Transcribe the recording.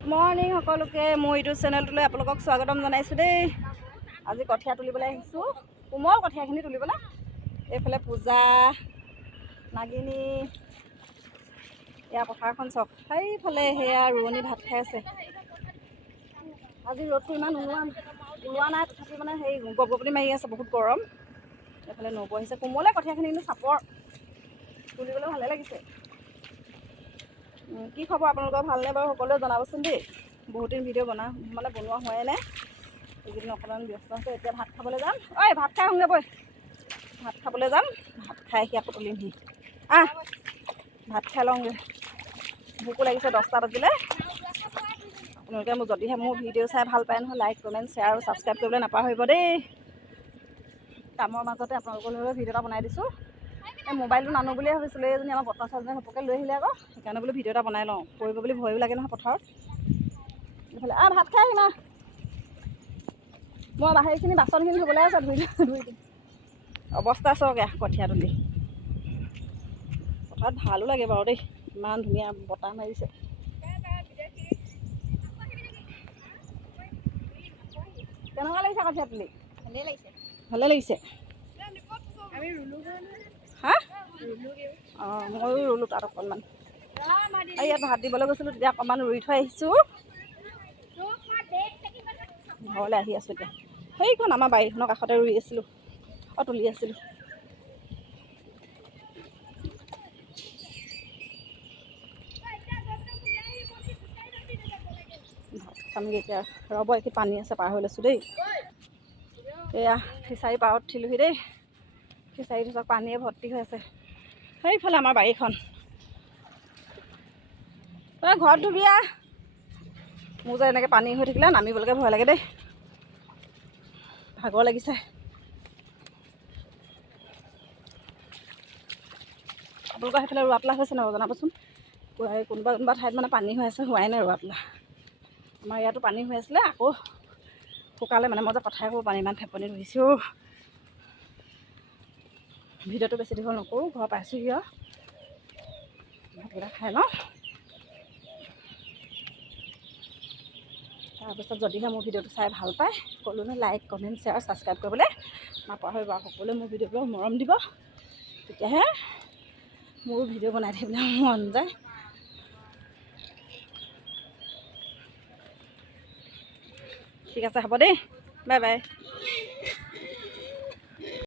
Morning সকলোকে মোৰ YouTube চেনেলটোলৈ আপোনালোকক স্বাগতম জনাইছোঁ দেই। আজি কঠীয়া তুলিবলৈ আহিছোঁ, কোমল কঠীয়াখিনি তুলিবলৈ। এইফালে পূজা নাগিনী, এয়া পথাৰখন চাওক। সেইফালে সেয়া ৰোৱনী ভাত খাই আছে। আজি ৰ'দটো ইমান ওলোৱা নাই, তথাপি মানে সেই গপগপনি মাৰি আছে, বহুত গৰম। এইফালে নবৌ আহিছে, কোমলে কঠীয়াখিনি কিন্তু চাপৰ, তুলিবলৈ ভালে লাগিছে। কি খবৰ আপোনালোকৰ, ভালনে বাৰু? সকলোৱে জনাবচোন দেই। বহুত দিন ভিডিঅ' বনোৱা হোৱাই নাই, এইকেইদিন অকণমান ব্যস্ত আছে। এতিয়া ভাত খাবলৈ যাম। ঐ ভাত খাই আহোঁগৈ বৈ, ভাত খাবলৈ যাম। ভাত খাই আহি আকৌ তুলিমহি। ভাত খাই লওঁগৈ, ভোকো লাগিছে। 10টা বাজিলে। আপোনালোকে যদিহে মোৰ ভিডিঅ' চাই ভাল পায় নহয়, লাইক কমেণ্ট শ্বেয়াৰ আৰু ছাবস্ক্ৰাইব কৰিবলৈ নাপাহৰিব দেই। কামৰ মাজতে আপোনালোকৰ লগত ভিডিঅ' এটা বনাই দিছোঁ। এই মোবাইলটো নানো বুলিয়ে ভাবিছিলোঁ, এইজনী আমাৰ বৰ্তা ছোৱালীজনী ঘপককৈ লৈ আহিলে আকৌ, সেইকাৰণে বোলো ভিডিঅ' এটা বনাই লওঁ। পৰিব বুলি ভয়ো লাগে নহয় পথাৰত। এইফালে ভাত খাই আহিম। মই বাহিৰখিনি বাচনখিনি ধুবলৈ আছে, ধুই দিম। অৱস্থা চাওক, কঠীয়া তুলি পথাৰত ভালো লাগে বাৰু দেই, ইমান ধুনীয়া বতাহ মাৰিছে। কেনেকুৱা লাগিছে কঠীয়া তুলি? ভালে লাগিছে। হা? ময়ো ৰুলোঁ তাত অকণমান। ইয়াত ভাত দিবলৈ গৈছিলোঁ, তেতিয়া অকণমান ৰুই থৈ আহিছোঁ। ঘৰলৈ আহি আছোঁ এতিয়া। সেইখন আমাৰ বাৰীখনৰ কাষতে ৰুই আছিলোঁ, তুলি আছিলোঁ। খামগৈ এতিয়া, ৰ'ব এতিয়া পানী আছে, পাৰ হৈ লৈছোঁ দেই। এয়া ফিচাৰী পাৰত উঠিলোহি দেই। ফিচাৰীত চব পানীয়ে ভৰ্তি হৈ আছে। সেইফালে আমাৰ বাৰীখন। তই ঘৰত ধুবি আহ। মোৰ যে এনেকৈ পানী হৈ থাকিলে নামিবলৈকে ভয় লাগে দেই, ভাগৰ লাগিছে। আপোনালোকৰ সেইফালে ৰোৱা পেলা হৈছে নাই জনাবচোন। কোনোবা ঠাইত মানে পানী হৈ আছে, হোৱাই নাই ৰোৱা পেলা। আমাৰ ইয়াতো পানী হৈ আছিলে, আকৌ শুকালে। মানে মই যে কথাই ক'ব পানী ইমান ফেপনি ধৰিছোঁ। ভিডিঅ'টো বেছি দীঘল নকৰোঁ, ঘৰ পাইছোঁহি আৰু। ভাতকেইটা খাই লওঁ, তাৰপিছত যদিহে মোৰ ভিডিঅ'টো চাই ভাল পায়, সকলোৱে লাইক কমেণ্ট শ্বেয়াৰ ছাবস্ক্ৰাইব কৰিবলৈ নাপাহৰিব। সকলোৱে মোৰ ভিডিঅ'বিলাক মৰম দিব, তেতিয়াহে মোৰ ভিডিঅ' বনাই থাকিবলৈ মন যায়। ঠিক আছে, হ'ব দেই, বাই বাই।